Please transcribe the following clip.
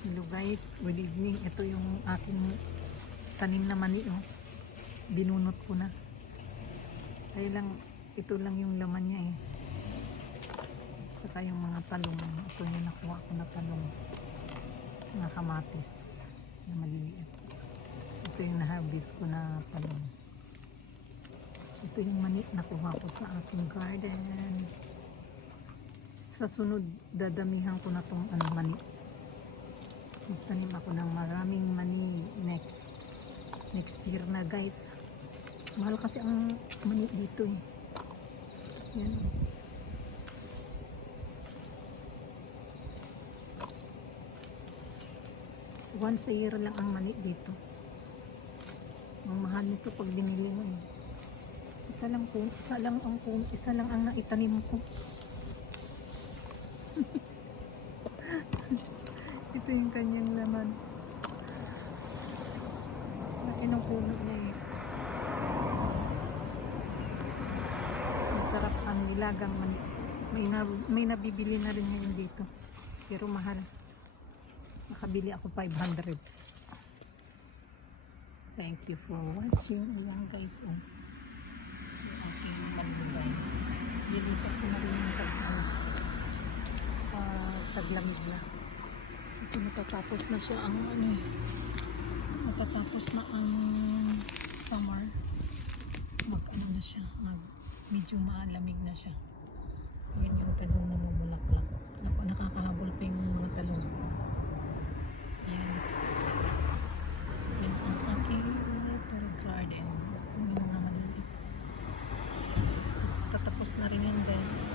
Hello guys, good evening. Ito yung aking tanim na mani, oh. Binunot ko na. Kaya lang, ito lang yung laman niya eh. Tsaka yung mga talong. Ito yung nakuha ko na talong. Mga kamatis na maliliit. Ito yung na-harvest ko na talong. Ito yung mani nakuha ko sa aking garden. Sa sunod, dadamihan ko na tong mani. Magtanim ako ng maraming mani next year na guys. Mahal kasi ang mani dito eh. Yan. Once a year lang ang mani dito. Ang mahal nito pag binili mo eh. Isa lang ang naitanim ko. Ito yung kanyang laman. Laki ng puno niya eh. Masarap ang nilagang mani. May nabibili na rin ngayon dito. Pero mahal. Nakabili ako 500. Thank you for watching. Ayan guys. Oh. Yung aking malunggay. Nilipat ko na rin yung taglamig na. Kasi matatapos na siya ang matatapos na ang summer. Na siya, medyo malamig na siya. Ayan yung talong na mumulaklak. Nakakahabol pa yung mga talong. Ayan. Yan ang aking little garden. Yung mga maliliit. Tatapos na rin yan guys.